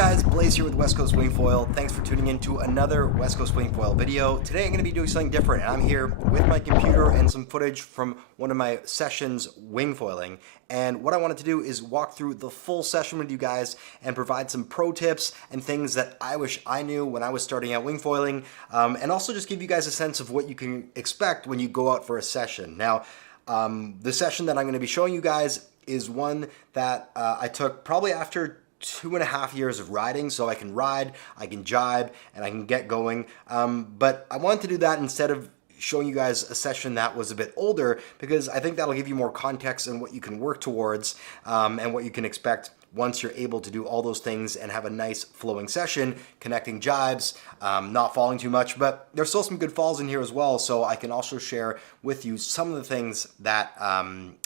guys, Blaise here with West Coast Wing Foil. Thanks for tuning in to another West Coast Wing Foil video. Today I'm going to be doing something different, and I'm here with my computer and some footage from one of my sessions wing foiling. And what I wanted to do is walk through the full session with you guys and provide some pro tips and things that I wish I knew when I was starting out wing foiling, and also just give you guys a sense of what you can expect when you go out for a session. Now, the session that I'm going to be showing you guys is one that I took probably after 2.5 years of riding, so I can ride, I can jibe, and I can get going. But I wanted to do that instead of showing you guys a session that was a bit older, because I think that'll give you more context and what you can work towards, and what you can expect once you're able to do all those things and have a nice flowing session, connecting jibes, not falling too much. But there's still some good falls in here as well, so I can also share with you some of the things that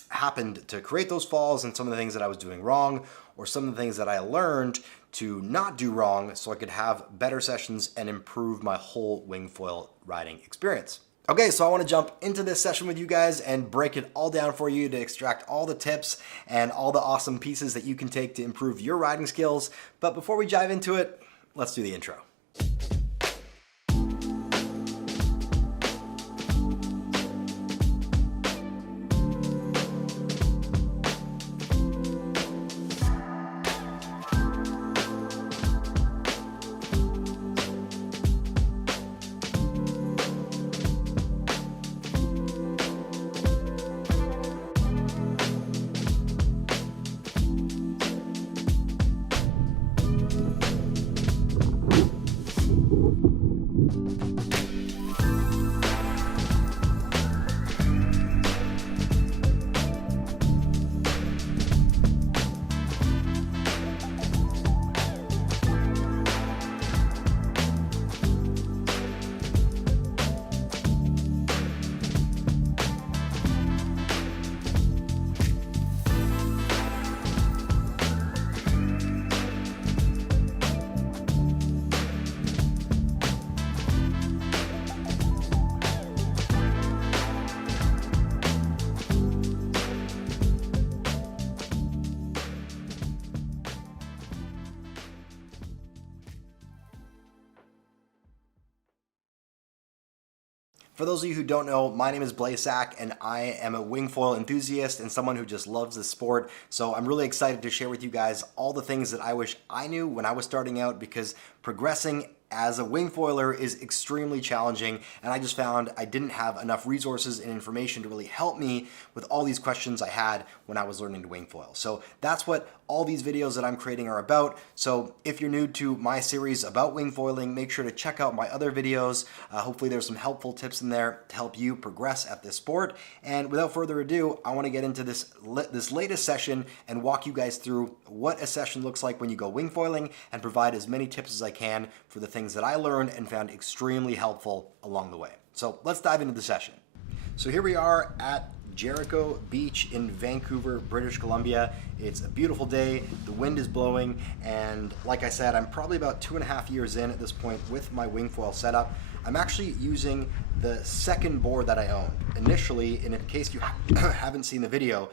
happened to create those falls and some of the things that I was doing wrong, or some of the things that I learned to not do wrong so I could have better sessions and improve my whole wing foil riding experience. Okay, so I want to jump into this session with you guys and break it all down for you to extract all the tips and all the awesome pieces that you can take to improve your riding skills. But before we dive into it, let's do the intro. For those of you who don't know, my name is Blaise Sack, and I am a wing foil enthusiast and someone who just loves the sport. So I'm really excited to share with you guys all the things that I wish I knew when I was starting out, because progressing as a wing foiler is extremely challenging, and I just found I didn't have enough resources and information to really help me with all these questions I had when I was learning to wing foil. So that's what all these videos that I'm creating are about. So if you're new to my series about wing foiling, make sure to check out my other videos. Hopefully there's some helpful tips in there to help you progress at this sport. And without further ado, I want to get into this latest session and walk you guys through what a session looks like when you go wing foiling, and provide as many tips as I can for the things that I learned and found extremely helpful along the way. So let's dive into the session. So here we are at Jericho Beach in Vancouver, British Columbia. It's a beautiful day, the wind is blowing, and like I said, I'm probably about 2.5 years in at this point with my wing foil setup. I'm actually using the second board that I owned. Initially, and in case you haven't seen the video,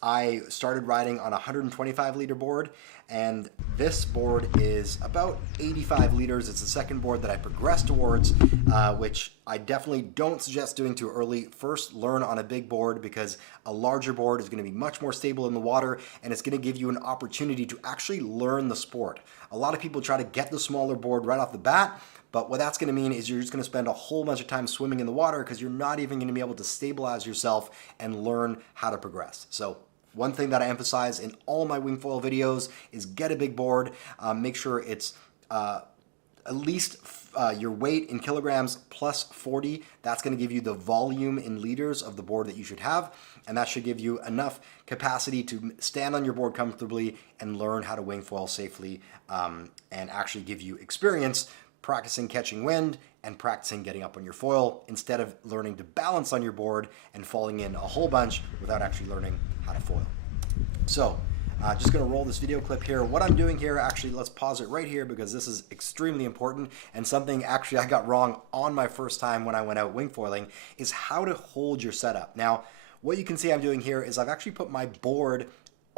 I started riding on a 125 liter board, and this board is about 85 liters. It's the second board that I progressed towards, which I definitely don't suggest doing too early. First, learn on a big board, because a larger board is going to be much more stable in the water, and it's going to give you an opportunity to actually learn the sport. A lot of people try to get the smaller board right off the bat, but what that's going to mean is you're just going to spend a whole bunch of time swimming in the water, because you're not even going to be able to stabilize yourself and learn how to progress. So one thing that I emphasize in all my wing foil videos is get a big board. Make sure it's at least your weight in kilograms plus 40. That's going to give you the volume in liters of the board that you should have, and that should give you enough capacity to stand on your board comfortably and learn how to wing foil safely, and actually give you experience practicing catching wind and practicing getting up on your foil, instead of learning to balance on your board and falling in a whole bunch without actually learning how to foil. So just going to roll this video clip here. What I'm doing here, actually, let's pause it right here, because this is extremely important, and something actually I got wrong on my first time when I went out wing foiling is how to hold your setup. Now, what you can see I'm doing here is I've actually put my board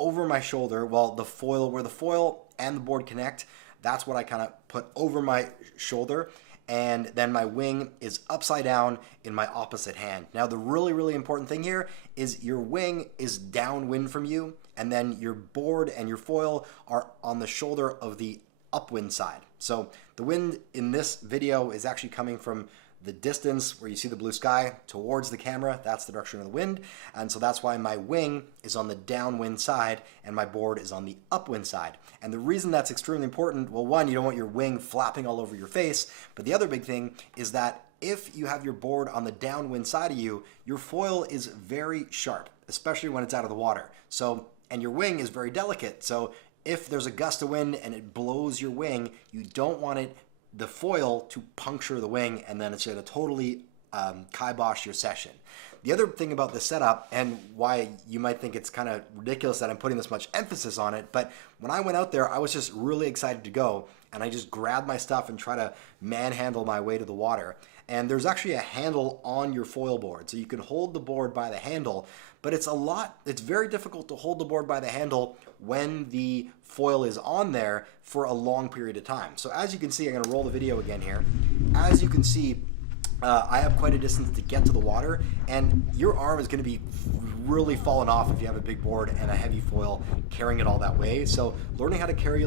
over my shoulder, well, the foil, where the foil and the board connect, that's what I kind of put over my shoulder. And then my wing is upside down in my opposite hand. Now, the really, really important thing here is your wing is downwind from you, and then your board and your foil are on the shoulder of the upwind side. So the wind in this video is actually coming from the distance where you see the blue sky towards the camera. That's the direction of the wind. And so that's why my wing is on the downwind side and my board is on the upwind side. And the reason that's extremely important, well, one, you don't want your wing flapping all over your face, but the other big thing is that if you have your board on the downwind side of you, your foil is very sharp, especially when it's out of the water. So, and your wing is very delicate. So if there's a gust of wind and it blows your wing, you don't want the foil to puncture the wing, and then it's going to totally kibosh your session. The other thing about this setup, and why you might think it's kind of ridiculous that I'm putting this much emphasis on it, but when I went out there, I was just really excited to go, and I just grabbed my stuff and try to manhandle my way to the water. And there's actually a handle on your foil board, so you can hold the board by the handle, but it's very difficult to hold the board by the handle when the foil is on there for a long period of time. So as you can see, I'm going to roll the video again here. As you can see, I have quite a distance to get to the water, and your arm is going to be really falling off if you have a big board and a heavy foil carrying it all that way. So learning how to carry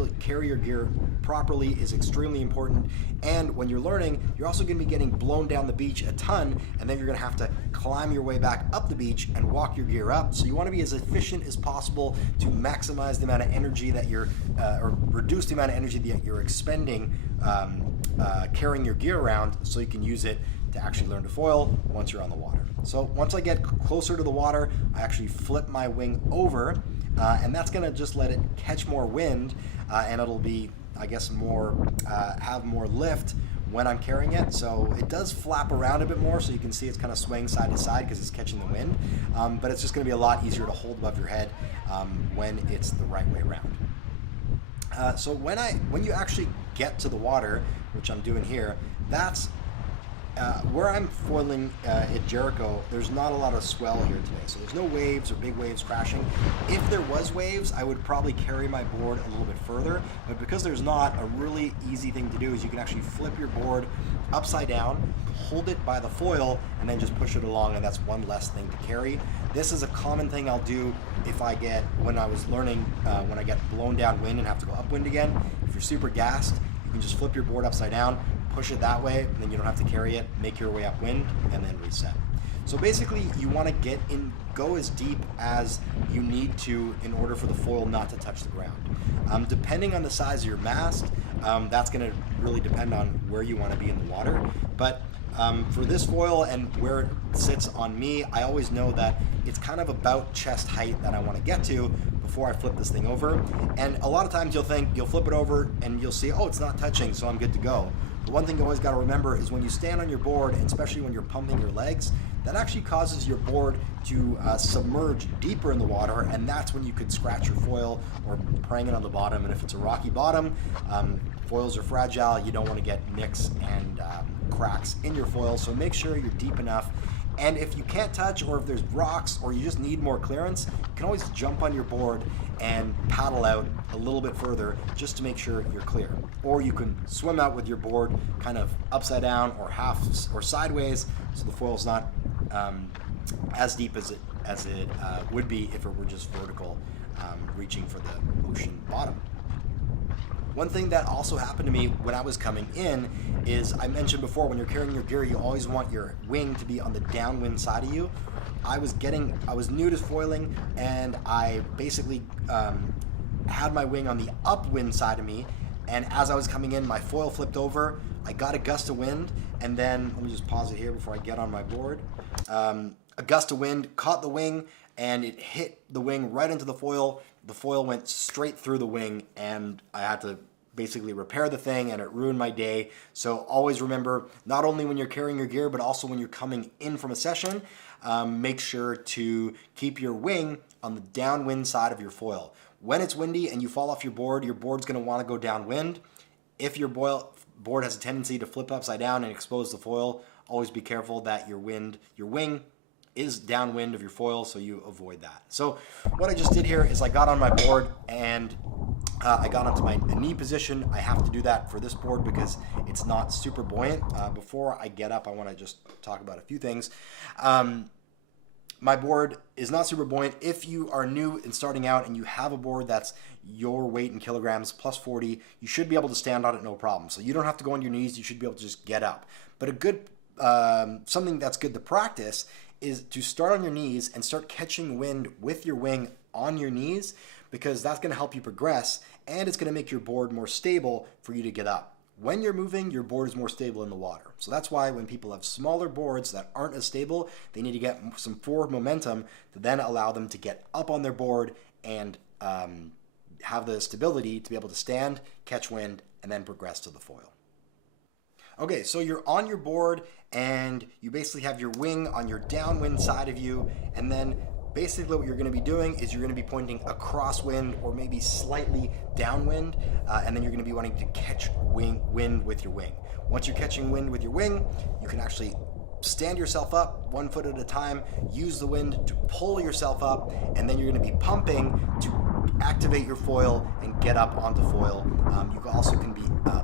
your gear properly is extremely important. And when you're learning, you're also going to be getting blown down the beach a ton, and then you're going to have to climb your way back up the beach and walk your gear up. So you want to be as efficient as possible to maximize the amount of energy that you're, or reduce the amount of energy that you're expending carrying your gear around, so you can use it to actually learn to foil once you're on the water. So once I get closer to the water, I actually flip my wing over, and that's gonna just let it catch more wind, and it'll be, I guess, have more lift when I'm carrying it. So it does flap around a bit more, so you can see it's kind of swaying side to side because it's catching the wind, but it's just gonna be a lot easier to hold above your head when it's the right way around. So when you actually get to the water, which I'm doing here, that's where I'm foiling at Jericho. There's not a lot of swell here today, so there's no waves or big waves crashing. If there was waves, I would probably carry my board a little bit further, but because there's not, a really easy thing to do is you can actually flip your board upside down, hold it by the foil, and then just push it along, and that's one less thing to carry. This is a common thing I'll do when I was learning, when I get blown downwind and have to go upwind again. If you're super gassed, you can just flip your board upside down, push it that way, and then you don't have to carry it, make your way upwind, and then reset. So basically, you want to go as deep as you need to in order for the foil not to touch the ground. Depending on the size of your mast, that's going to really depend on where you want to be in the water. But for this foil and where it sits on me, I always know that it's kind of about chest height that I want to get to before I flip this thing over. And a lot of times you'll flip it over and you'll see, oh, it's not touching, so I'm good to go. The one thing you always got to remember is when you stand on your board, and especially when you're pumping your legs, that actually causes your board to submerge deeper in the water, and that's when you could scratch your foil or prang it on the bottom. And if it's a rocky bottom, foils are fragile. You don't want to get nicks and cracks in your foil, so make sure you're deep enough. And if you can't touch, or if there's rocks, or you just need more clearance, you can always jump on your board and paddle out a little bit further just to make sure you're clear. Or you can swim out with your board kind of upside down or half or sideways, so the foil's not as deep as it would be if it were just vertical, reaching for the ocean bottom. One thing that also happened to me when I was coming in is, I mentioned before, when you're carrying your gear, you always want your wing to be on the downwind side of you. I was new to foiling, and I basically had my wing on the upwind side of me, and as I was coming in, my foil flipped over. I got a gust of wind, and then, let me just pause it here before I get on my board. A gust of wind caught the wing, and it hit the wing right into the foil. The foil went straight through the wing, and I had to basically repair the thing, and it ruined my day. So always remember, not only when you're carrying your gear, but also when you're coming in from a session, make sure to keep your wing on the downwind side of your foil. When it's windy and you fall off your board's going to want to go downwind. If your board has a tendency to flip upside down and expose the foil, always be careful that your wing is downwind of your foil, so you avoid that. So what I just did here is I got on my board and I got onto my knee position. I have to do that for this board because it's not super buoyant. Before I get up, I want to just talk about a few things. My board is not super buoyant. If you are new and starting out and you have a board that's your weight in kilograms plus 40, you should be able to stand on it no problem. So you don't have to go on your knees. You should be able to just get up. But a good something that's good to practice is to start on your knees and start catching wind with your wing on your knees, because that's going to help you progress and it's going to make your board more stable for you to get up. When you're moving, your board is more stable in the water. So that's why when people have smaller boards that aren't as stable, they need to get some forward momentum to then allow them to get up on their board and have the stability to be able to stand, catch wind, and then progress to the foil. Okay, so you're on your board and you basically have your wing on your downwind side of you, and then basically what you're going to be doing is you're going to be pointing across wind or maybe slightly downwind, and then you're going to be wanting to catch wind with your wing. Once you're catching wind with your wing, you can actually stand yourself up 1 foot at a time, use the wind to pull yourself up, and then you're going to be pumping to activate your foil and get up onto foil. You also can be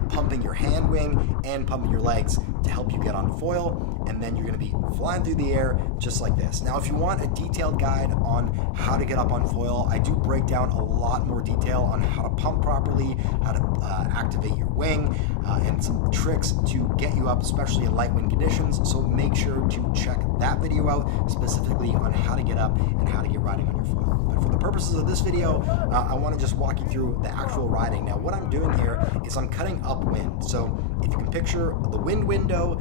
pumping your hand wing and pumping your legs to help you get onto foil, and then you're going to be flying through the air just like this. Now, if you want a detailed guide on how to get up on foil, I do break down a lot more detail on how to pump properly, how to activate your wing, and some tricks to get you up, especially in light wind conditions. So make sure to check that video out specifically on how to get up and how to get riding on your foil. But for the purposes of this video, I want to just walk you through the actual riding. Now, what I'm doing here is I'm cutting upwind. So if you can picture the wind window,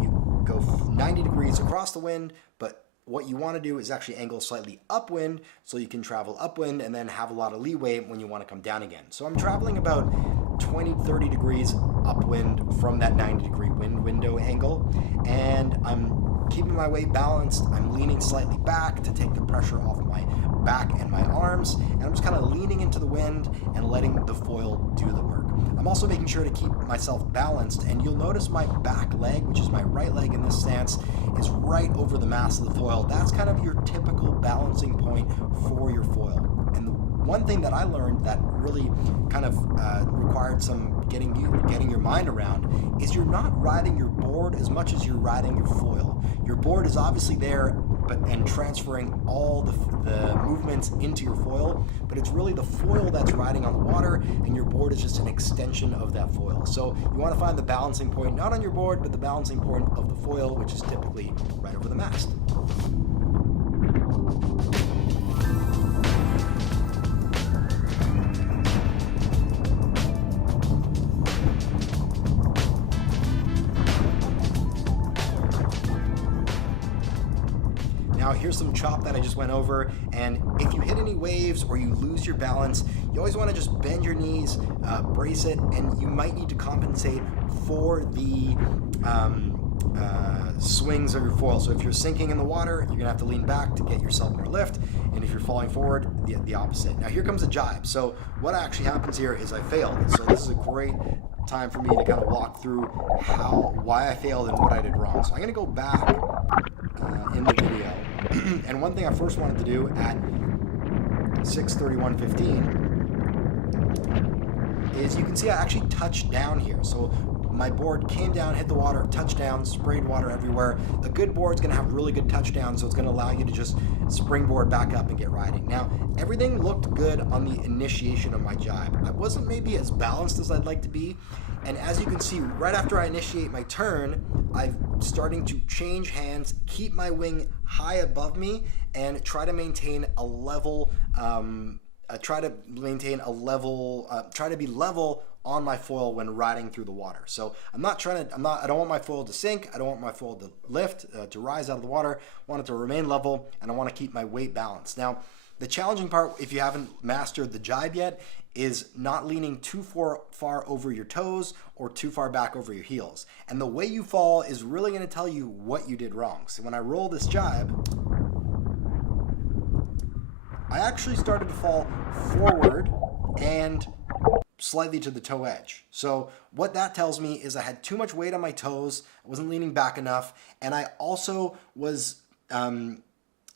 you go 90 degrees across the wind, but what you want to do is actually angle slightly upwind so you can travel upwind and then have a lot of leeway when you want to come down again. So I'm traveling about 20-30 degrees upwind from that 90-degree wind window angle, and I'm keeping my weight balanced. I'm leaning slightly back to take the pressure off my back and my arms, and I'm just kind of leaning into the wind and letting the foil do the work. I'm also making sure to keep myself balanced, and you'll notice my back leg, which is my right leg in this stance, is right over the mast of the foil. That's kind of your typical balancing point for your foil. And the one thing that I learned that really kind of required some getting your mind around is you're not riding your board as much as you're riding your foil. Your board is obviously there and transferring all the movements into your foil, but it's really the foil that's riding on the water, and your board is just an extension of that foil. So you want to find the balancing point, not on your board, but the balancing point of the foil, which is typically right over the mast. Now here's some chop that I just went over, and if you hit any waves or you lose your balance, you always want to just bend your knees, brace it, and you might need to compensate for the swings of your foil. So if you're sinking in the water, you're gonna have to lean back to get yourself more lift, and if you're falling forward, the opposite. Now here comes a jibe. So what actually happens here is I failed. So this is a great time for me to kind of walk through why I failed and what I did wrong. So I'm gonna go back in the video. And one thing I first wanted to do at 6:31:15 is you can see I actually touched down here. So my board came down, hit the water, touched down, sprayed water everywhere. A good board's gonna have really good touchdown, so it's gonna allow you to just springboard back up and get riding. Now, everything looked good on the initiation of my jibe. I wasn't maybe as balanced as I'd like to be, and as you can see, right after I initiate my turn, I'm starting to change hands, keep my wing high above me, and try to maintain a level, try to be level on my foil when riding through the water. So I don't want my foil to sink. I don't want my foil to lift, to rise out of the water. I want it to remain level, and I want to keep my weight balanced. Now, the challenging part, if you haven't mastered the jibe yet, is not leaning too far over your toes or too far back over your heels. And the way you fall is really going to tell you what you did wrong. So when I roll this jibe, I actually started to fall forward and slightly to the toe edge. So what that tells me is I had too much weight on my toes, I wasn't leaning back enough, and I also was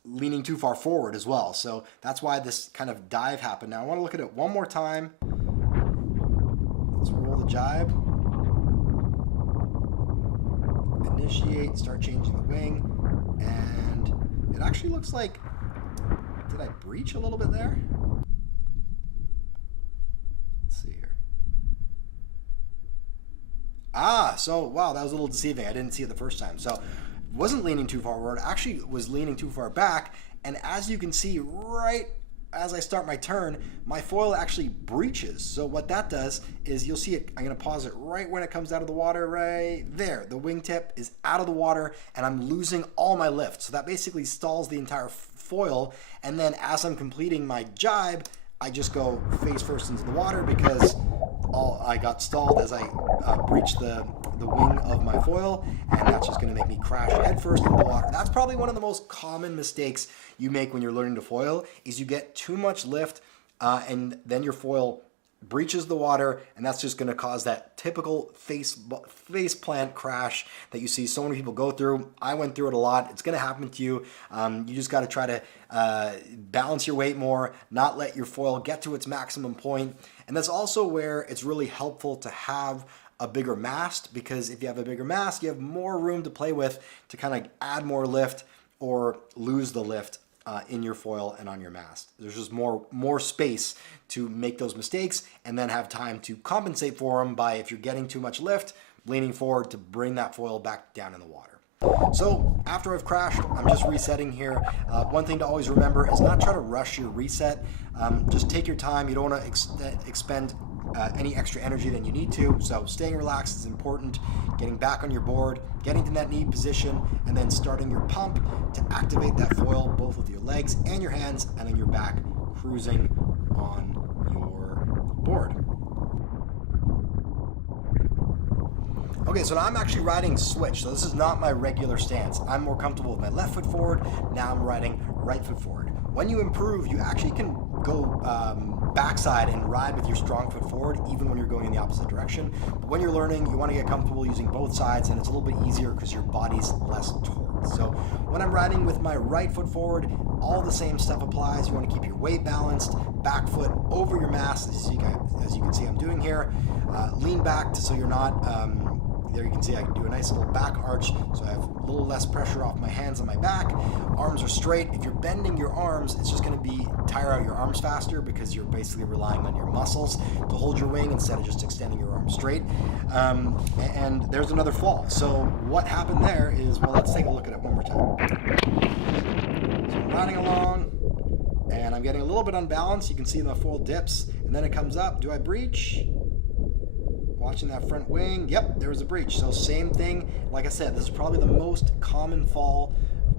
leaning too far forward as well. So that's why this kind of dive happened. Now I want to look at it one more time the jibe. Initiate, start changing the wing, and it actually looks like, did I breach a little bit there? Let's see here. So wow, that was a little deceiving. I didn't see it the first time. So wasn't leaning too forward, actually was leaning too far back, and as you can see, right as I start my turn, my foil actually breaches. So what that does is, you'll see it, I'm gonna pause it right when it comes out of the water, right there. The wingtip is out of the water and I'm losing all my lift. So that basically stalls the entire foil. And then as I'm completing my jibe, I just go face first into the water because I got stalled as I breached the wing of my foil, and that's just going to make me crash headfirst into the water. That's probably one of the most common mistakes you make when you're learning to foil, is you get too much lift and then your foil breaches the water, and that's just going to cause that typical face plant crash that you see so many people go through. I went through it a lot. It's going to happen to you. You just got to try to balance your weight more, not let your foil get to its maximum point. And that's also where it's really helpful to have a bigger mast, because if you have a bigger mast, you have more room to play with to kind of add more lift or lose the lift in your foil and on your mast. There's just more space to make those mistakes and then have time to compensate for them by, if you're getting too much lift, leaning forward to bring that foil back down in the water. So after I've crashed, I'm just resetting here. One thing to always remember is not try to rush your reset. Just take your time. You don't want to expend any extra energy than you need to. So staying relaxed is important. Getting back on your board, getting to that knee position, and then starting your pump to activate that foil both with your legs and your hands, and then you're back cruising on your board. Okay, so now I'm actually riding switch. So this is not my regular stance. I'm more comfortable with my left foot forward. Now I'm riding right foot forward. When you improve, you actually can go backside and ride with your strong foot forward, even when you're going in the opposite direction. But when you're learning, you want to get comfortable using both sides, and it's a little bit easier because your body's less torqued. So when I'm riding with my right foot forward, all the same stuff applies. You want to keep your weight balanced, back foot over your mast, as you can see I'm doing here. Lean back so you're not, there you can see I can do a nice little back arch, so I have a little less pressure off my hands on my back. Arms are straight. If you're bending your arms, it's just going to tire out your arms faster, because you're basically relying on your muscles to hold your wing instead of just extending your arms straight. And there's another fall. So what happened there is, well, let's take a look at it one more time. So I'm riding along, and I'm getting a little bit unbalanced. You can see the foil dips, and then it comes up. Do I breach? Watching that front wing, yep, there was a breach. So same thing, like I said, this is probably the most common fall,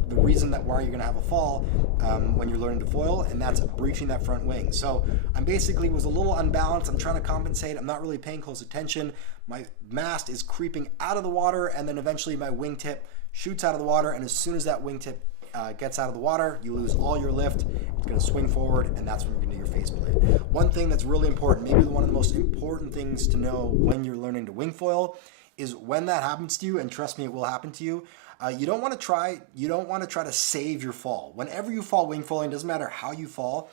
the reason that why you're gonna have a fall when you're learning to foil, and that's breaching that front wing. So I'm basically was a little unbalanced. I'm trying to compensate. I'm not really paying close attention. My mast is creeping out of the water, and then eventually my wingtip shoots out of the water, and as soon as that wingtip gets out of the water, you lose all your lift. It's going to swing forward, and that's when you're going to do your face plant. One thing that's really important, maybe one of the most important things to know when you're learning to wing foil, is when that happens to you, and trust me, it will happen to you. You don't want to try to save your fall. Whenever you fall wing foiling, doesn't matter how you fall.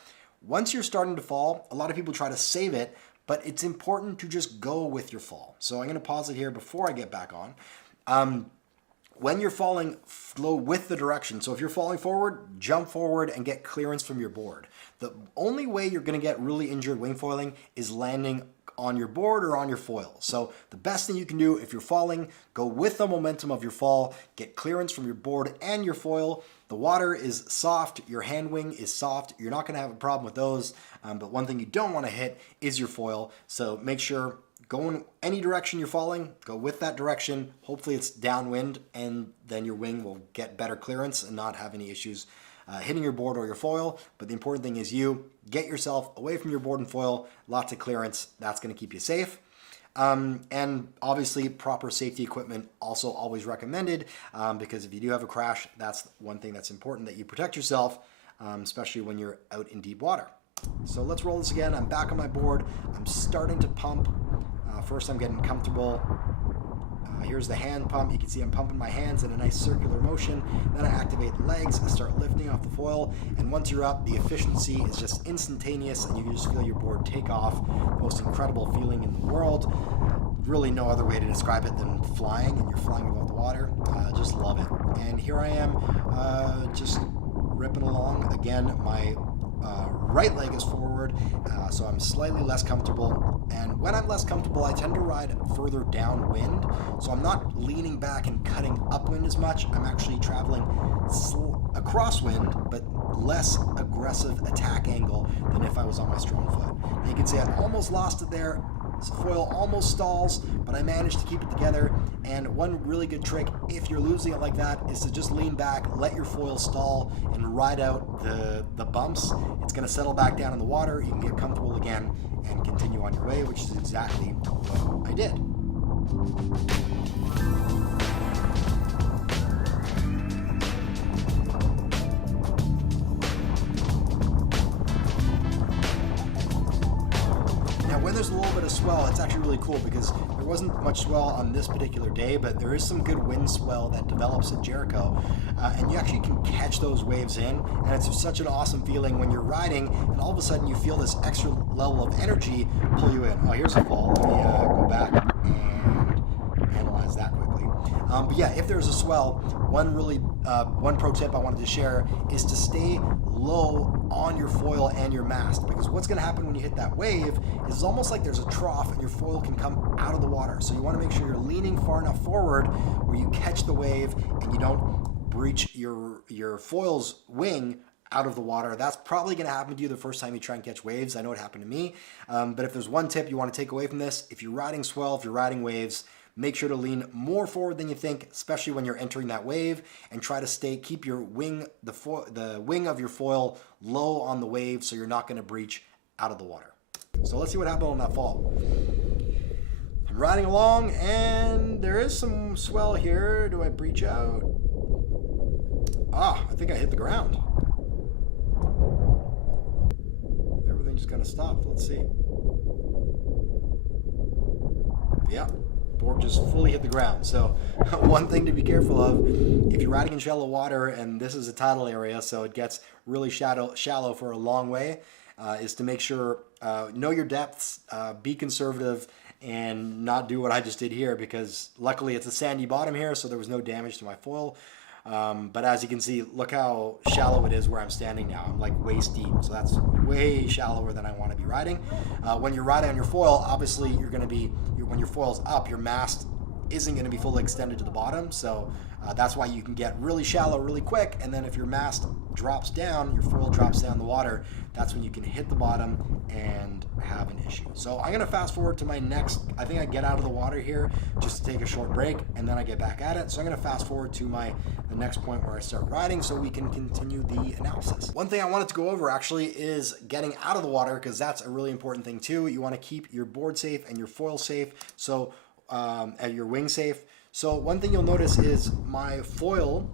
Once you're starting to fall, a lot of people try to save it, but it's important to just go with your fall. So I'm going to pause it here before I get back on. When you're falling, flow with the direction. So if you're falling forward, jump forward and get clearance from your board. The only way you're going to get really injured wing foiling is landing on your board or on your foil. So the best thing you can do if you're falling, go with the momentum of your fall, get clearance from your board and your foil. The water is soft, your hand wing is soft. You're not going to have a problem with those. But one thing you don't want to hit is your foil. So make sure, go in any direction you're falling, go with that direction. Hopefully it's downwind, and then your wing will get better clearance and not have any issues hitting your board or your foil. But the important thing is you get yourself away from your board and foil, lots of clearance. That's going to keep you safe. And obviously proper safety equipment also always recommended, because if you do have a crash, that's one thing that's important, that you protect yourself, especially when you're out in deep water. So let's roll this again. I'm back on my board. I'm starting to pump. First I'm getting comfortable. Here's the hand pump. You can see I'm pumping my hands in a nice circular motion. Then I activate the legs. I start lifting off the foil. And once you're up, the efficiency is just instantaneous, and you can just feel your board take off. The most incredible feeling in the world. really no other way to describe it than flying, and you're flying above the water. Just love it. And here I am, just ripping along. Again, my right leg is forward, so I'm slightly less comfortable. And when I'm less comfortable, I tend to ride further downwind, so I'm not leaning back and cutting upwind as much. I'm actually traveling a crosswind, but less aggressive attack angle than if I was on my strong foot. And you can see I almost lost it there. This foil almost stalls, but I managed to keep it together. And one really good trick, if you're losing it like that, is to just lean back, let your foil stall, and ride out the bumps. It's going to settle back down in the water. You can get comfortable again and continue on your way, which is exactly what I did. When there's a little bit of swell, it's actually really cool because there wasn't much swell on this particular day, but there is some good wind swell that develops at Jericho, and you actually can catch those waves in, and it's such an awesome feeling when you're riding, and all of a sudden you feel this extra level of energy pull you in. Oh, here's a fall. Let me go back and analyze that quickly. But yeah, if there's a swell, one pro tip I wanted to share is to stay low on your foil and your mast, because what's going to happen when you hit that wave is it's almost like there's a trough and your foil can come out of the water. So you want to make sure you're leaning far enough forward where you catch the wave and you don't breach your foil's wing out of the water. That's probably going to happen to you the first time you try and catch waves. I know it happened to me. But if there's one tip you want to take away from this, if you're riding swell, if you're riding waves, make sure to lean more forward than you think, especially when you're entering that wave, and try to keep your wing, the wing of your foil low on the wave so you're not going to breach out of the water. So let's see what happened on that fall. I'm riding along and there is some swell here. Do I breach out? I think I hit the ground. Everything just kind of stopped. Let's see. Yeah. Board just fully hit the ground. So one thing to be careful of, if you're riding in shallow water, and this is a tidal area, so it gets really shallow for a long way, is to make sure, know your depths, be conservative, and not do what I just did here, because luckily it's a sandy bottom here, so there was no damage to my foil. But as you can see, look how shallow it is where I'm standing now. I'm like waist deep, so that's way shallower than I want to be riding. When you're riding on your foil, obviously you're going to be, when your foil's up, your mast isn't going to be fully extended to the bottom, so that's why you can get really shallow really quick, and then if your mast drops down, your foil drops down the water, that's when you can hit the bottom and have an issue. So I'm going to fast forward to my next, I think I get out of the water here just to take a short break, and then I get back at it. So I'm going to fast forward to the next point where I start riding so we can continue the analysis. One thing I wanted to go over actually is getting out of the water, because that's a really important thing too. You want to keep your board safe and your foil safe, so and your wing safe. So one thing you'll notice is my foil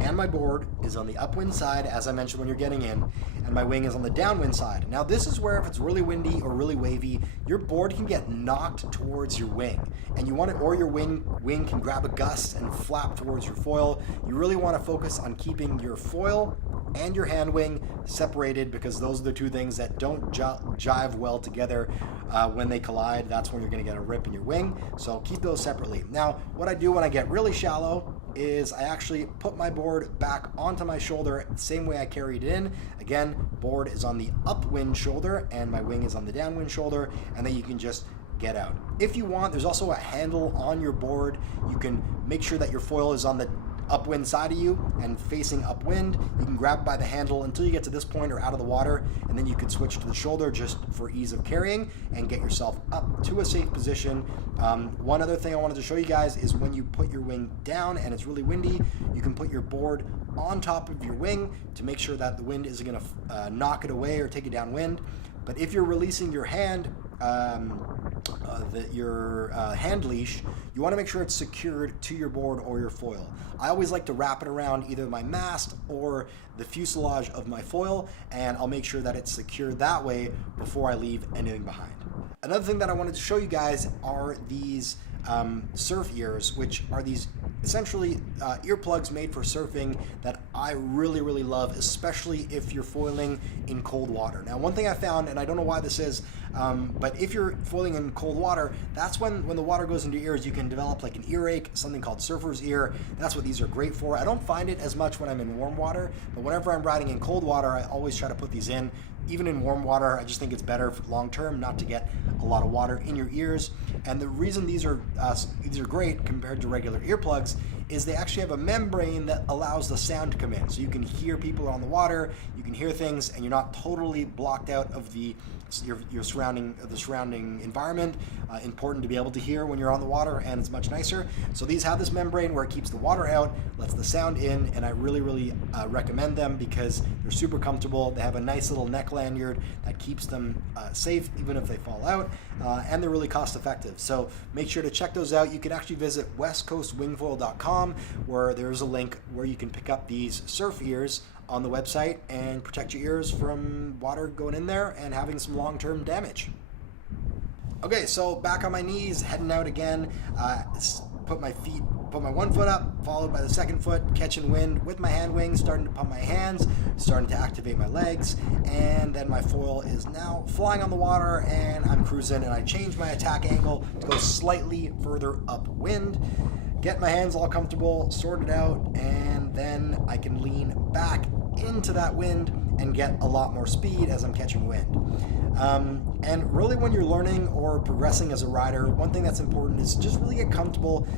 and my board is on the upwind side, as I mentioned when you're getting in, and my wing is on the downwind side. Now this is where if it's really windy or really wavy, your board can get knocked towards your wing, and you want it, or your wing can grab a gust and flap towards your foil. You really want to focus on keeping your foil and your hand wing separated, because those are the two things that don't jive well together. When they collide, that's when you're going to get a rip in your wing. So keep those separately. Now, what I do when I get really shallow is I actually put my board back onto my shoulder the same way I carried it in. Again, board is on the upwind shoulder and my wing is on the downwind shoulder, and then you can just get out. If you want, there's also a handle on your board. You can make sure that your foil is on the upwind side of you and facing upwind. You can grab by the handle until you get to this point or out of the water, and then you can switch to the shoulder just for ease of carrying and get yourself up to a safe position. One other thing I wanted to show you guys is when you put your wing down and it's really windy, you can put your board on top of your wing to make sure that the wind isn't going to knock it away or take it downwind. But if you're releasing your hand, your hand leash, you want to make sure it's secured to your board or your foil. I always like to wrap it around either my mast or the fuselage of my foil, and I'll make sure that it's secured that way before I leave anything behind. Another thing that I wanted to show you guys are these surf ears, which are these essentially earplugs made for surfing that I really, really love, especially if you're foiling in cold water. Now, one thing I found, and I don't know why this is, but if you're foiling in cold water, that's when the water goes into your ears, you can develop like an earache, something called surfer's ear. That's what these are great for. I don't find it as much when I'm in warm water, but whenever I'm riding in cold water, I always try to put these in. Even in warm water, I just think it's better for long term not to get a lot of water in your ears. And the reason these are great compared to regular earplugs is they actually have a membrane that allows the sound to come in. So you can hear people on the water, you can hear things, and you're not totally blocked out of your surrounding environment. Important to be able to hear when you're on the water, and it's much nicer. So these have this membrane where it keeps the water out, lets the sound in, and I really, really recommend them because they're super comfortable. They have a nice little neck lanyard that keeps them safe even if they fall out, and they're really cost effective. So make sure to check those out. You can actually visit westcoastwingfoil.com where there's a link where you can pick up these surf ears on the website and protect your ears from water going in there and having some long-term damage. Okay, so back on my knees, heading out again. Put my one foot up, followed by the second foot, catching wind with my hand wings, starting to pump my hands, starting to activate my legs, and then my foil is now flying on the water and I'm cruising, and I change my attack angle to go slightly further upwind. Get my hands all comfortable, sort it out, and then I can lean back into that wind and get a lot more speed as I'm catching wind. And really when you're learning or progressing as a rider, one thing that's important is just really get comfortable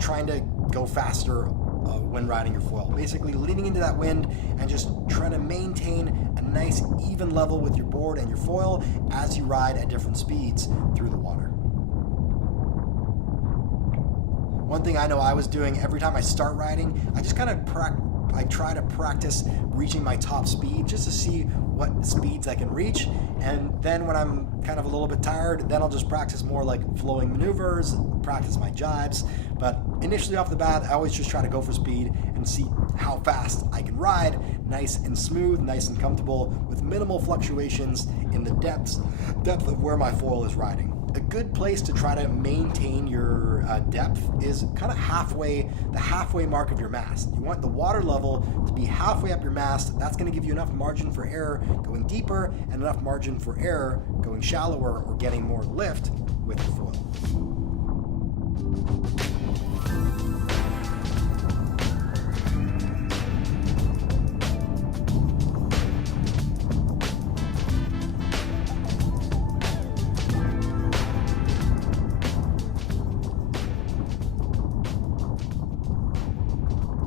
trying to go faster when riding your foil. Basically leaning into that wind and just trying to maintain a nice even level with your board and your foil as you ride at different speeds through the water. One thing I know I was doing every time I start riding, I just kind of try to practice reaching my top speed just to see what speeds I can reach. And then when I'm kind of a little bit tired, then I'll just practice more like flowing maneuvers, practice my jibes. But initially off the bat, I always just try to go for speed and see how fast I can ride, nice and smooth, nice and comfortable, with minimal fluctuations in the depth of where my foil is riding. A good place to try to maintain your depth is kind of the halfway mark of your mast. You want the water level to be halfway up your mast. That's going to give you enough margin for error going deeper and enough margin for error going shallower or getting more lift with your foil.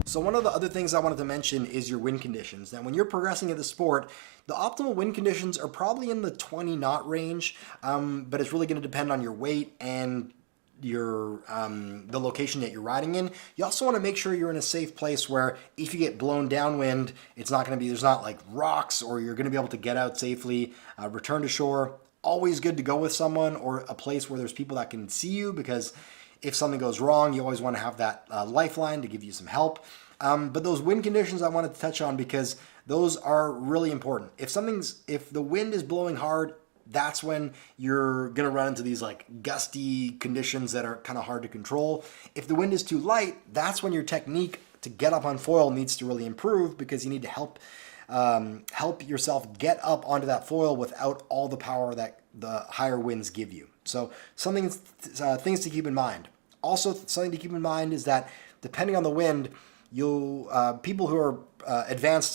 So one of the other things I wanted to mention is your wind conditions. Now, when you're progressing in the sport, the optimal wind conditions are probably in the 20 knot range, but it's really going to depend on your weight and your the location that you're riding in. You also want to make sure you're in a safe place where if you get blown downwind, it's not going to be, there's not like rocks, or you're going to be able to get out safely, return to shore. Always good to go with someone or a place where there's people that can see you, because if something goes wrong, you always want to have that lifeline to give you some help. But those wind conditions I wanted to touch on because those are really important. If the wind is blowing hard, that's when you're gonna run into these like gusty conditions that are kind of hard to control. If the wind is too light, that's when your technique to get up on foil needs to really improve, because you need to help yourself get up onto that foil without all the power that the higher winds give you. So things to keep in mind. Also, something to keep in mind is that depending on the wind, people who are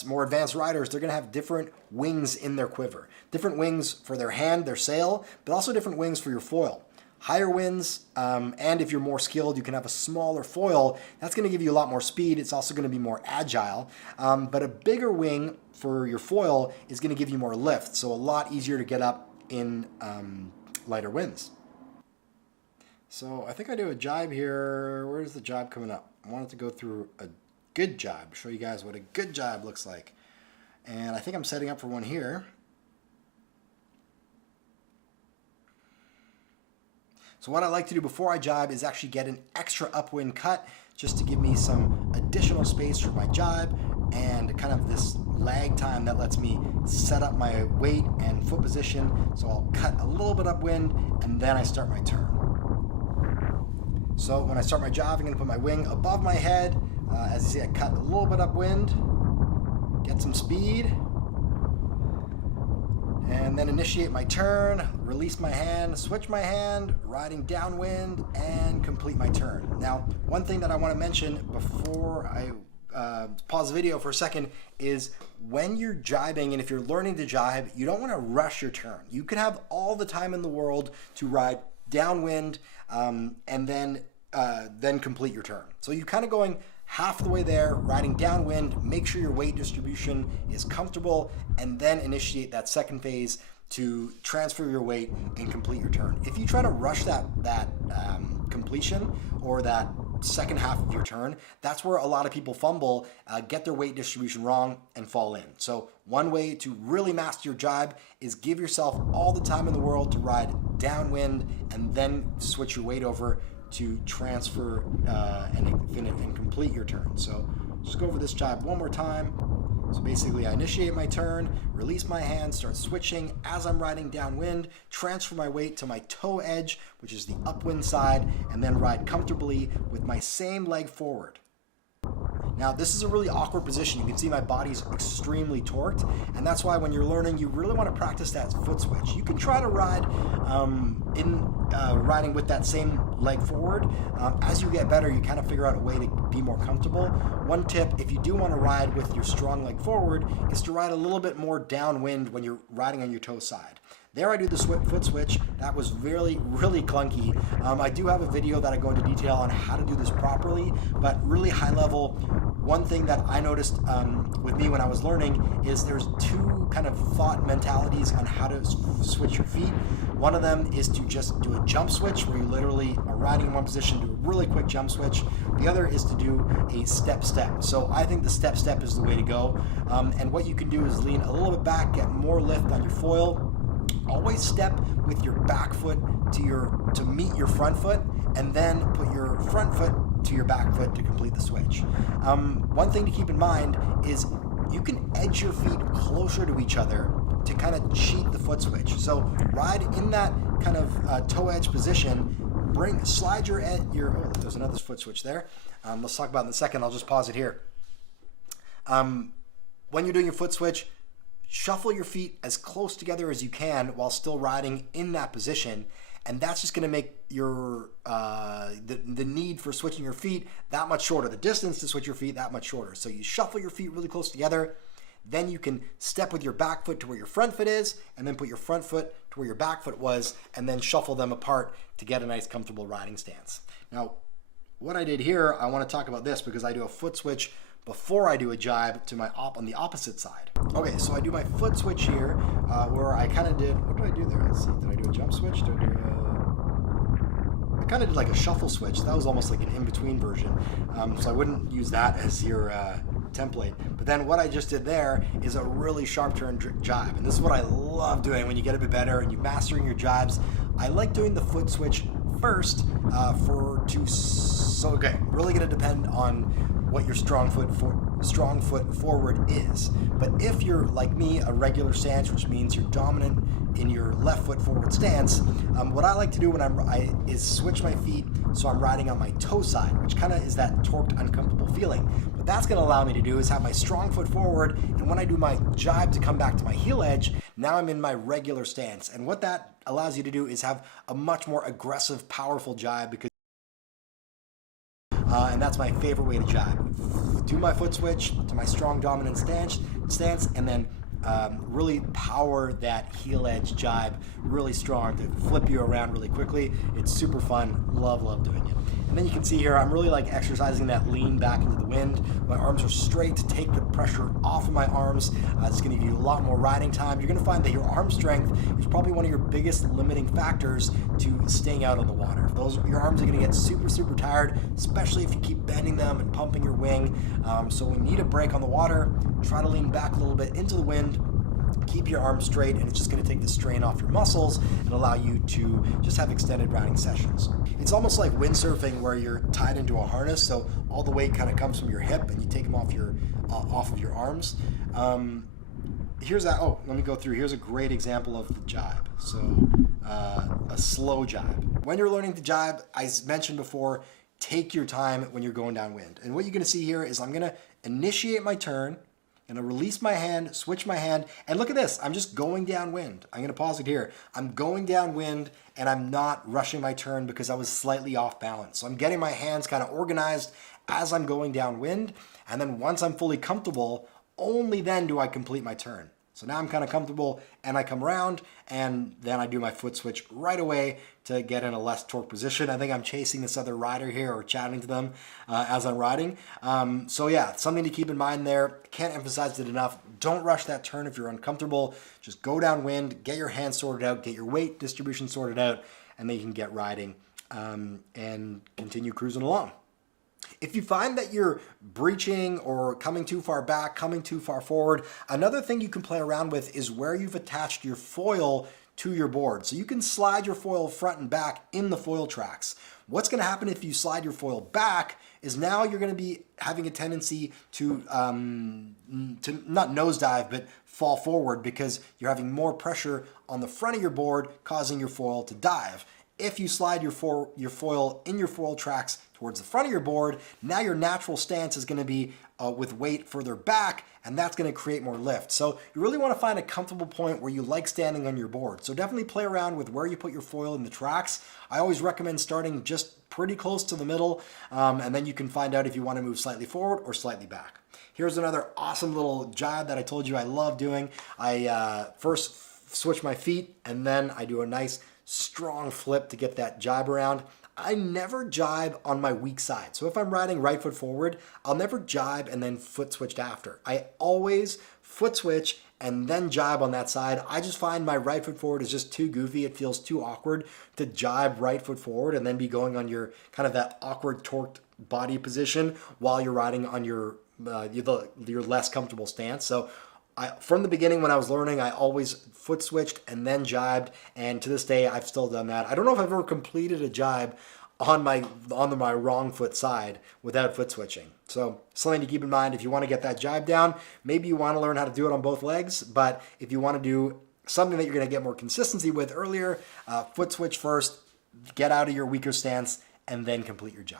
more advanced riders, they're going to have different wings in their quiver. Different wings for their hand, their sail, but also different wings for your foil. Higher winds, and if you're more skilled, you can have a smaller foil. That's going to give you a lot more speed. It's also going to be more agile. But a bigger wing for your foil is going to give you more lift, so a lot easier to get up in lighter winds. So I think I do a jibe here. Where's the jibe coming up? I wanted to go through a good jibe, show you guys what a good jibe looks like. And I think I'm setting up for one here. So what I like to do before I jibe is actually get an extra upwind cut, just to give me some additional space for my jibe and kind of this lag time that lets me set up my weight and foot position. So I'll cut a little bit upwind and then I start my turn. So when I start my jibe, I'm going to put my wing above my head. As you see, I cut a little bit upwind, get some speed, and then initiate my turn, release my hand, switch my hand, riding downwind, and complete my turn. Now, one thing that I want to mention before I pause the video for a second is when you're jibing, and if you're learning to jibe, you don't want to rush your turn. You can have all the time in the world to ride downwind and then complete your turn. So you're kind of going half the way there, riding downwind, make sure your weight distribution is comfortable, and then initiate that second phase to transfer your weight and complete your turn. If you try to rush that completion or that second half of your turn, that's where a lot of people fumble, get their weight distribution wrong, and fall in. So one way to really master your jibe is give yourself all the time in the world to ride downwind and then switch your weight over to transfer and complete your turn. So just go over this jibe one more time. So basically I initiate my turn, release my hand, start switching as I'm riding downwind, transfer my weight to my toe edge, which is the upwind side, and then ride comfortably with my same leg forward. Now, this is a really awkward position. You can see my body's extremely torqued, and that's why when you're learning, you really want to practice that foot switch. You can try to ride riding with that same leg forward. As you get better, you kind of figure out a way to be more comfortable. One tip, if you do want to ride with your strong leg forward, is to ride a little bit more downwind when you're riding on your toe side. There I do the foot switch. That was really, really clunky. I do have a video that I go into detail on how to do this properly, but really high level, one thing that I noticed with me when I was learning is there's two kind of thought mentalities on how to switch your feet. One of them is to just do a jump switch where you literally are riding in one position, do a really quick jump switch. The other is to do a step. So I think the step is the way to go. And what you can do is lean a little bit back, get more lift on your foil. Always step with your back foot to meet your front foot, and then put your front foot to your back foot to complete the switch. One thing to keep in mind is you can edge your feet closer to each other to kind of cheat the foot switch. So ride in that kind of toe edge position, slide your oh, there's another foot switch there. Let's talk about it in a second. I'll just pause it here. When you're doing your foot switch, shuffle your feet as close together as you can while still riding in that position, and that's just going to make your the need for switching your feet that much shorter, the distance to switch your feet that much shorter. So you shuffle your feet really close together, then you can step with your back foot to where your front foot is, and then put your front foot to where your back foot was, and then shuffle them apart to get a nice comfortable riding stance. Now, what I did here, I want to talk about this because I do a foot switch before I do a jibe to on the opposite side. Okay, so I do my foot switch here, where I kind of did, what did I do there? Let's see, did I do a jump switch? I kind of did like a shuffle switch. That was almost like an in-between version. So I wouldn't use that as your template. But then what I just did there is a really sharp turn jibe. And this is what I love doing when you get a bit better and you're mastering your jibes. I like doing the foot switch first okay, really gonna depend on what your strong foot forward is. But if you're like me, a regular stance, which means you're dominant in your left foot forward stance, what I like to do when is switch my feet so I'm riding on my toe side, which kind of is that torqued, uncomfortable feeling. What that's going to allow me to do is have my strong foot forward, and when I do my jibe to come back to my heel edge, now I'm in my regular stance. And what that allows you to do is have a much more aggressive, powerful jibe, because and that's my favorite way to jibe. Do my foot switch to my strong dominant stance, and then really power that heel edge jibe really strong to flip you around really quickly. It's super fun. Love doing it. And then you can see here, I'm really like exercising that lean back into the wind. My arms are straight to take the pressure off of my arms. It's going to give you a lot more riding time. You're going to find that your arm strength is probably one of your biggest limiting factors to staying out on the water. Your arms are going to get super tired, especially if you keep bending them and pumping your wing. So when you need a break on the water, try to lean back a little bit into the wind. Keep your arms straight, and it's just going to take the strain off your muscles and allow you to just have extended riding sessions. It's almost like windsurfing where you're tied into a harness, so all the weight kind of comes from your hip and you take them off of your arms. Let me go through. Here's a great example of the jibe. So a slow jibe. When you're learning to jibe, I mentioned before, take your time when you're going downwind. And what you're going to see here is I'm going to initiate my turn, I'm gonna release my hand, switch my hand, and look at this. I'm just going downwind. I'm gonna pause it here. I'm going downwind and I'm not rushing my turn because I was slightly off balance. So I'm getting my hands kind of organized as I'm going downwind. And then once I'm fully comfortable, only then do I complete my turn. So now I'm kind of comfortable and I come around and then I do my foot switch right away to get in a less torque position. I think I'm chasing this other rider here or chatting to them as I'm riding. So yeah, something to keep in mind there. Can't emphasize it enough. Don't rush that turn if you're uncomfortable. Just go downwind, get your hands sorted out, get your weight distribution sorted out, and then you can get riding and continue cruising along. If you find that you're breaching or coming too far back, coming too far forward, another thing you can play around with is where you've attached your foil to your board. So you can slide your foil front and back in the foil tracks. What's going to happen if you slide your foil back is now you're going to be having a tendency to not nosedive, but fall forward because you're having more pressure on the front of your board, causing your foil to dive. If you slide your foil in your foil tracks towards the front of your board, now your natural stance is going to be with weight further back, and that's going to create more lift. So you really want to find a comfortable point where you like standing on your board. So definitely play around with where you put your foil in the tracks. I always recommend starting just pretty close to the middle, and then you can find out if you want to move slightly forward or slightly back. Here's another awesome little jibe that I told you I love doing. I first switch my feet, and then I do a nice strong flip to get that jibe around. I never jibe on my weak side. So if I'm riding right foot forward, I'll never jibe and then foot switched after. I always foot switch and then jibe on that side. I just find my right foot forward is just too goofy. It feels too awkward to jibe right foot forward and then be going on your kind of that awkward torqued body position while you're riding on your less comfortable stance. So from the beginning when I was learning, I always foot switched and then jibed, and to this day I've still done that. I don't know if I've ever completed a jibe on my wrong foot side without foot switching. So something to keep in mind if you want to get that jibe down. Maybe you want to learn how to do it on both legs, but if you want to do something that you're going to get more consistency with earlier, foot switch first, get out of your weaker stance, and then complete your jibe.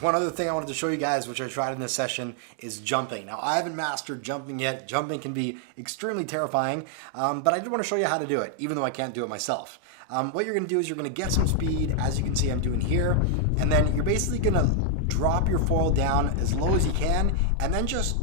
One other thing I wanted to show you guys, which I tried in this session, is jumping. Now, I haven't mastered jumping yet. Jumping can be extremely terrifying, but I did want to show you how to do it, even though I can't do it myself. What you're going to do is you're going to get some speed, as you can see I'm doing here, and then you're basically going to drop your foil down as low as you can, and then just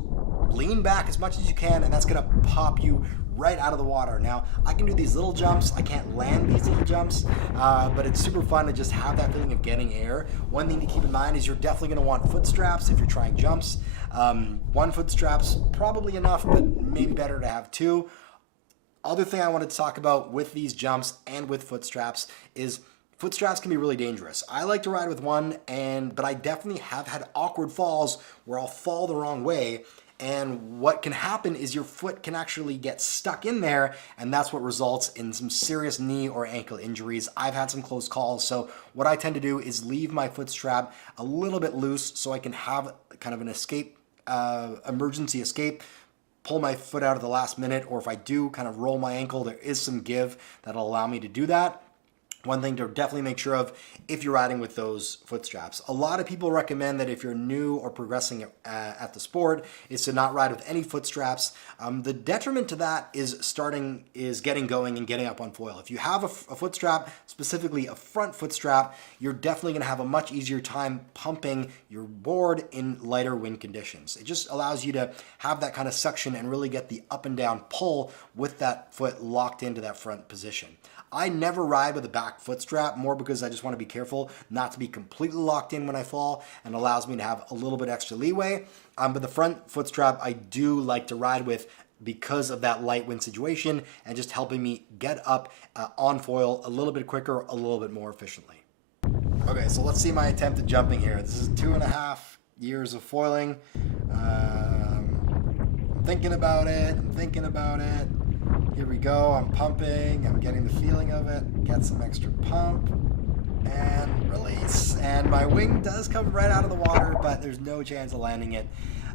lean back as much as you can, and that's going to pop you right out of the water. Now, I can do these little jumps. I can't land these little jumps, but it's super fun to just have that feeling of getting air. One thing to keep in mind is you're definitely going to want foot straps if you're trying jumps. One foot strap's probably enough, but maybe better to have two. Other thing I wanted to talk about with these jumps and with foot straps is foot straps can be really dangerous. I like to ride with one, but I definitely have had awkward falls where I'll fall the wrong way. And what can happen is your foot can actually get stuck in there, and that's what results in some serious knee or ankle injuries. I've had some close calls, so what I tend to do is leave my foot strap a little bit loose so I can have kind of an escape, emergency escape, pull my foot out at the last minute, or if I do kind of roll my ankle, there is some give that'll allow me to do that. One thing to definitely make sure of if you're riding with those foot straps. A lot of people recommend that if you're new or progressing at the sport is to not ride with any foot straps. The detriment to that is getting going and getting up on foil. If you have a foot strap, specifically a front foot strap, you're definitely going to have a much easier time pumping your board in lighter wind conditions. It just allows you to have that kind of suction and really get the up and down pull with that foot locked into that front position. I never ride with a back foot strap, more because I just want to be careful not to be completely locked in when I fall, and allows me to have a little bit extra leeway. But the front foot strap I do like to ride with because of that light wind situation and just helping me get up on foil a little bit quicker, a little bit more efficiently. Okay, so let's see my attempt at jumping here. This is 2.5 years of foiling. I'm thinking about it. Here we go, I'm pumping, I'm getting the feeling of it, get some extra pump. and release. And my wing does come right out of the water, but there's no chance of landing it.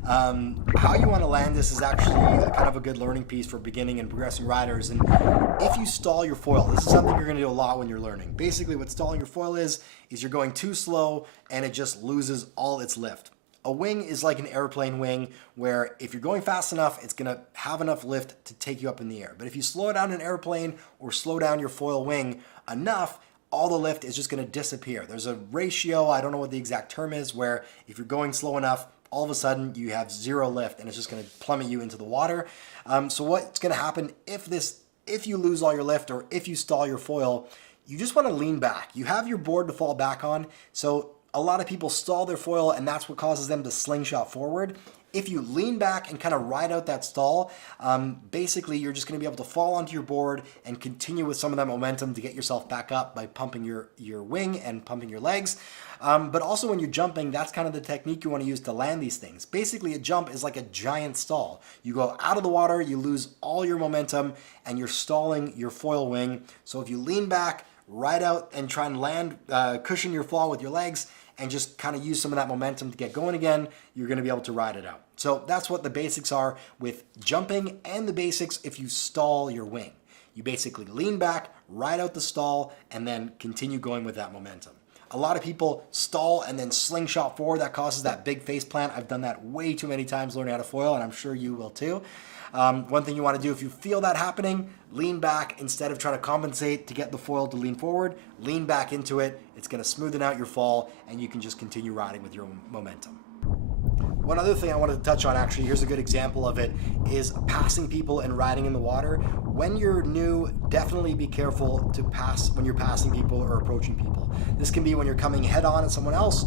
How you want to land this is actually kind of a good learning piece for beginning and progressing riders. And if you stall your foil, this is something you're going to do a lot when you're learning. Basically, what stalling your foil is you're going too slow and it just loses all its lift. A wing is like an airplane wing where if you're going fast enough, it's going to have enough lift to take you up in the air. But if you slow down an airplane or slow down your foil wing enough, all the lift is just going to disappear. There's a ratio, I don't know what the exact term is, where if you're going slow enough, all of a sudden you have zero lift and it's just going to plummet you into the water. So what's going to happen if you lose all your lift or if you stall your foil, you just want to lean back. You have your board to fall back on. So a lot of people stall their foil and that's what causes them to slingshot forward. If you lean back and kind of ride out that stall, basically you're just going to be able to fall onto your board and continue with some of that momentum to get yourself back up by pumping your wing and pumping your legs. But also when you're jumping, that's kind of the technique you want to use to land these things. Basically, a jump is like a giant stall. You go out of the water, you lose all your momentum, and you're stalling your foil wing. So if you lean back, ride out, and try and land, cushion your fall with your legs, and just kind of use some of that momentum to get going again, you're going to be able to ride it out. So that's what the basics are with jumping, and the basics if you stall your wing. You basically lean back, ride out the stall, and then continue going with that momentum. A lot of people stall and then slingshot forward. That causes that big face plant. I've done that way too many times learning how to foil, and I'm sure you will too. One thing you want to do if you feel that happening, lean back instead of trying to compensate to get the foil to lean forward. Lean back into it. It's going to smoothen out your fall, and you can just continue riding with your momentum. One other thing I wanted to touch on, actually, here's a good example of it, is passing people and riding in the water. When you're new, definitely be careful to pass when you're passing people or approaching people. This can be when you're coming head on at someone else,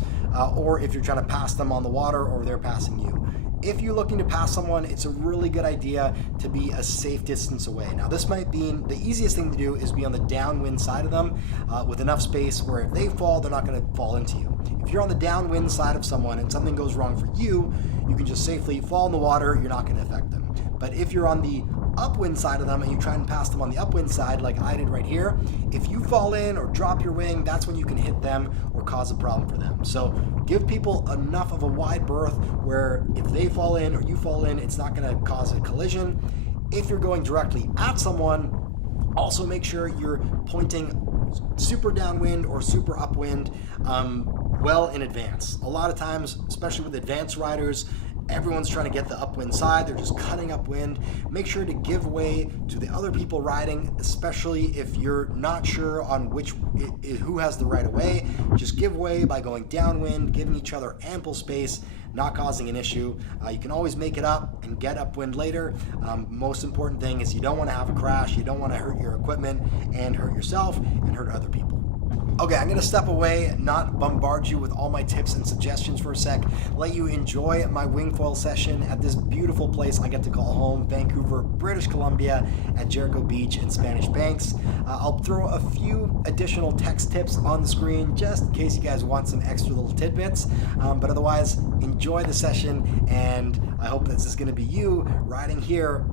or if you're trying to pass them on the water or they're passing you. If you're looking to pass someone, it's a really good idea to be a safe distance away. Now, this might be the easiest thing to do is be on the downwind side of them with enough space where if they fall, they're not going to fall into you. If you're on the downwind side of someone and something goes wrong for you, you can just safely fall in the water. You're not going to affect them. But if you're on the upwind side of them and you try and pass them on the upwind side like I did right here, if you fall in or drop your wing, that's when you can hit them or cause a problem for them. So give people enough of a wide berth where if they fall in or you fall in, it's not going to cause a collision. If you're going directly at someone, also make sure you're pointing super downwind or super upwind well in advance. A lot of times, especially with advanced riders, everyone's trying to get the upwind side. They're just cutting upwind. Make sure to give way to the other people riding, especially if you're not sure on who has the right of way. Just give way by going downwind, giving each other ample space, not causing an issue. You can always make it up and get upwind later. Most important thing is you don't want to have a crash. You don't want to hurt your equipment and hurt yourself and hurt other people. Okay, I'm going to step away, not bombard you with all my tips and suggestions for a sec, let you enjoy my wingfoil session at this beautiful place I get to call home, Vancouver, British Columbia, at Jericho Beach and Spanish Banks. I'll throw a few additional text tips on the screen just in case you guys want some extra little tidbits, but otherwise, enjoy the session, and I hope that this is going to be you riding here.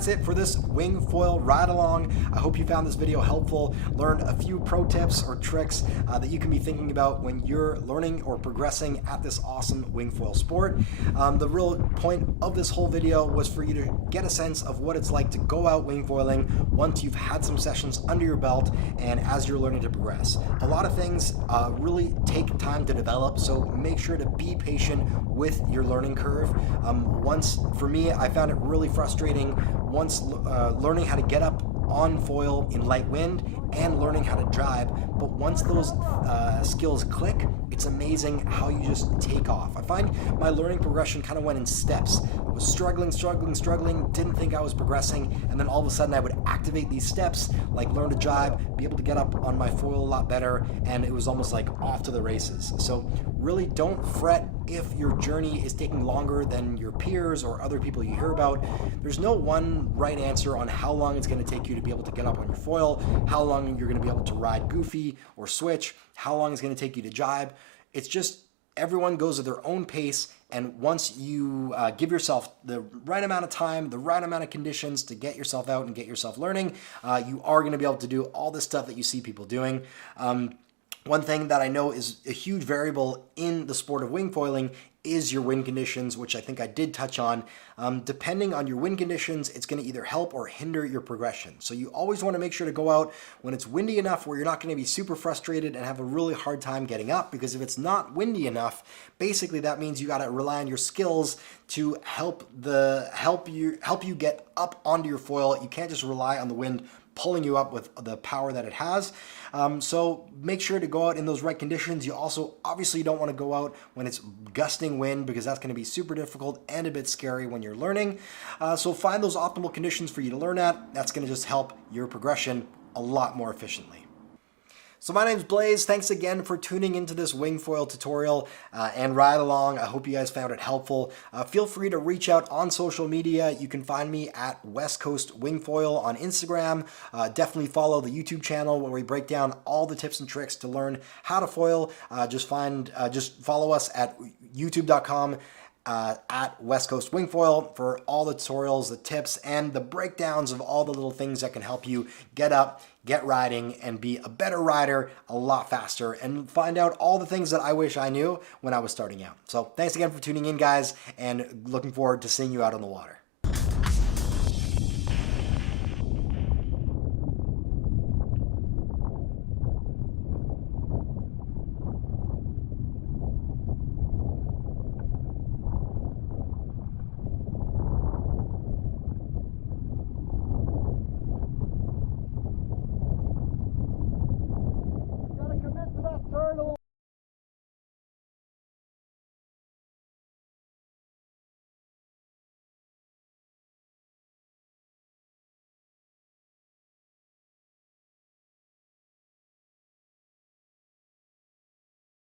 that's it for this wing foil ride along. I hope you found this video helpful, learned a few pro tips or tricks that you can be thinking about when you're learning or progressing at this awesome wing foil sport. The real point of this whole video was for you to get a sense of what it's like to go out wing foiling once you've had some sessions under your belt and as you're learning to progress. A lot of things really take time to develop, so make sure to be patient with your learning curve. For me, I found it really frustrating once learning how to get up on foil in light wind and learning how to jibe, but once those skills click, it's amazing how you just take off. I find my learning progression kind of went in steps. I was struggling, didn't think I was progressing, and then all of a sudden I would activate these steps, like learn to jibe, be able to get up on my foil a lot better, and it was almost like off to the races. So really don't fret if your journey is taking longer than your peers or other people you hear about. There's no one right answer on how long it's going to take you to be able to get up on your foil, how long you're going to be able to ride goofy or switch, how long it's going to take you to jibe. It's just everyone goes at their own pace, and once you give yourself the right amount of time, the right amount of conditions to get yourself out and get yourself learning, you are going to be able to do all this stuff that you see people doing. One thing that I know is a huge variable in the sport of wing foiling is your wind conditions, which I think I did touch on. Depending on your wind conditions, it's going to either help or hinder your progression. So you always want to make sure to go out when it's windy enough where you're not going to be super frustrated and have a really hard time getting up, because if it's not windy enough, basically that means you got to rely on your skills to help you get up onto your foil. You can't just rely on the wind pulling you up with the power that it has. So make sure to go out in those right conditions. You also obviously don't want to go out when it's gusting wind, because that's going to be super difficult and a bit scary when you're learning. So find those optimal conditions for you to learn at. That's going to just help your progression a lot more efficiently. So my name's Blaise. Thanks again for tuning into this wing foil tutorial and ride along. I hope you guys found it helpful. Feel free to reach out on social media. You can find me at West Coast Wing Foil on Instagram. Definitely follow the YouTube channel where we break down all the tips and tricks to learn how to foil. Just follow us at youtube.com at West Coast Wing Foil for all the tutorials, the tips, and the breakdowns of all the little things that can help you get up, get riding, and be a better rider a lot faster, and find out all the things that I wish I knew when I was starting out. So thanks again for tuning in, guys, and looking forward to seeing you out on the water.